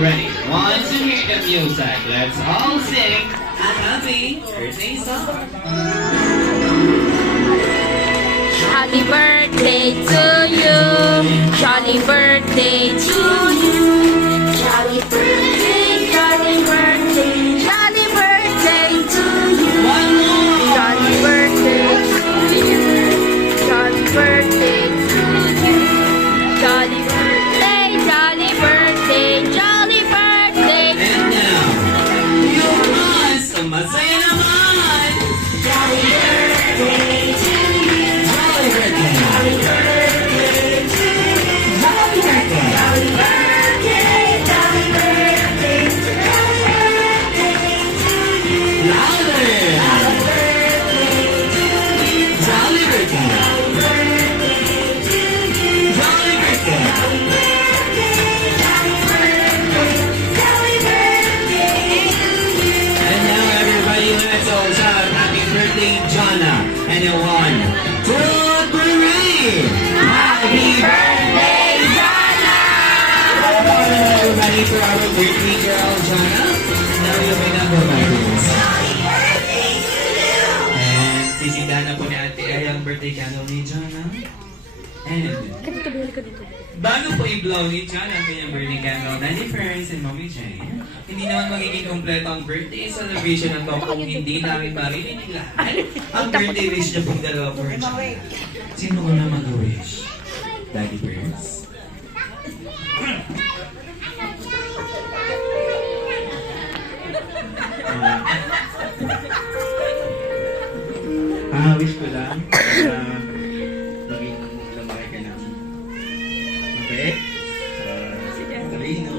ready. Want to hear the music? Let's all sing a happy birthday song. Happy birthday to you. Jolly birthday to you. Jolly birthday, jolly birthday, jolly birthday to you. One more. Jolly birthday to you. Jolly birthday to you. Jolly birthday, jolly birthday, jolly birthday. And now, yung mas masaya naman. Jolly birthday to you. Jolly birthday. Jolly birthday to you. Jolly birthday. Jolly birthday, jolly birthday, jolly birthday to you. Louder. Jolly birthday to you. Jolly birthday. Jolly birthday to you. Jolly birthday. Jolly birthday, jolly birthday, jolly birthday to you. And now everybody, let's all shout happy birthday, Jonna. And a 1, 2, 3. Happy birthday, Jonna! Everybody for our birthday girl, Jonna. Now you may number my please. Happy birthday to you. And sisindahan na po ni Ate Ay ang birthday candle ni Jonna. And bago po i-blow ni John ang kanyang birthday candle, Nanny Ferns and Mommy Jane, hindi naman magiging kompleto ang birthday celebration na to kung hindi namin marinig lahat ang birthday wish niyo pong dalawa for John. Sino ko na mag-wish? Daddy Ferns? Wish ko lang maging lumaki ka ng mabait, talino.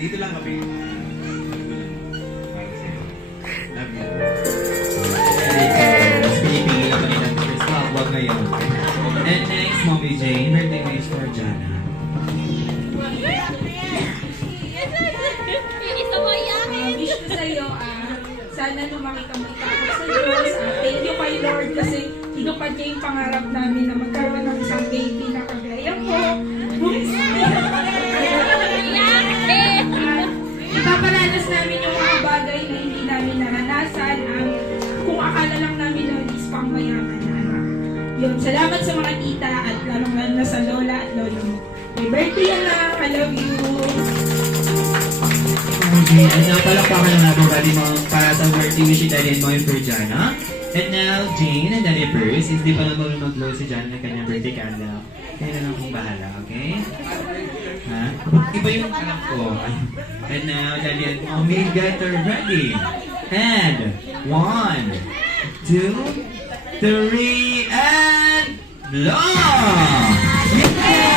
Dito lang kami. Para sa'yo. Love you. Mas pinipigil ako ni Nancy Chris. Wag ngayon. And next, Mommy Jane, birthday wish for Jana. Wish ko sa'yo, sana lumaki ka magtakot sa Diyos. Thank you kay Lord kasi tinupad niya yung pangarap namin na magkaroon ng isang baby na kagaya ko. Ipapalanas namin yung mga bagay na hindi namin naranasan. Kung akala lang namin na is pangmayaman na anak. Yun, salamat sa mga tita at lalong-lalo na sa lola at lolo mo. May birthday anak, I love you. Okay, and now palakpakan na natin bali mo para sa birthday wish ni Daddy and Mommy for Jana. And now, Jane and Daddy Purse, is di pa lang mag-blow si Jana ng kanyang birthday candle. Kaya na lang kung bahala, okay? Ha? Iba yung alam ko. And now, Daddy and Mommy, get ready. And 1, 2, 3, and blow! Yay!